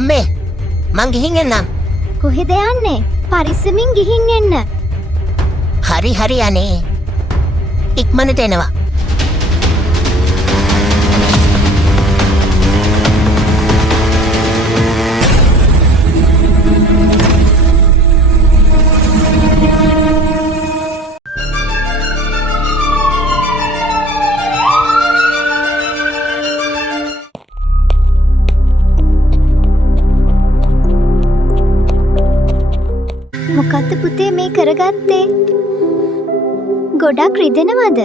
අම්මේ මං ගිහින් එන්නම්. කොහෙද යන්නේ? පරිස්සමින් ගිහින් එන්න. හරි හරි අනේ. ඉක්මනට එනවා. මොකද්ද පුතේ මේ කරගත්තේ? ගොඩක් රිදෙනවද?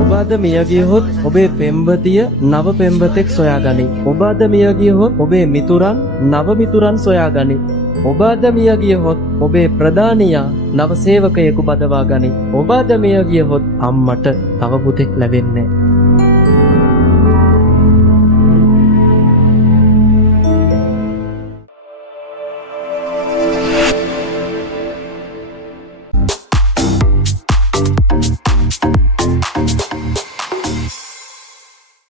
ඔබ අද මිය ගියහොත් ඔබේ පෙම්වතිය නව පෙම්වතෙක් සොයාගනි. ඔබ අද මිය ගියහොත් ඔබේ මිතුරන් නව මිතුරන් සොයාගනි. ඔබ අද මිය ගියහොත් ඔබේ ප්‍රධානියා නව සේවකයෙකු බදවා ගනි. ඔබ අද මිය ගියහොත් අම්මට තව පුතෙක් ලැබෙන්නේ නැහැ.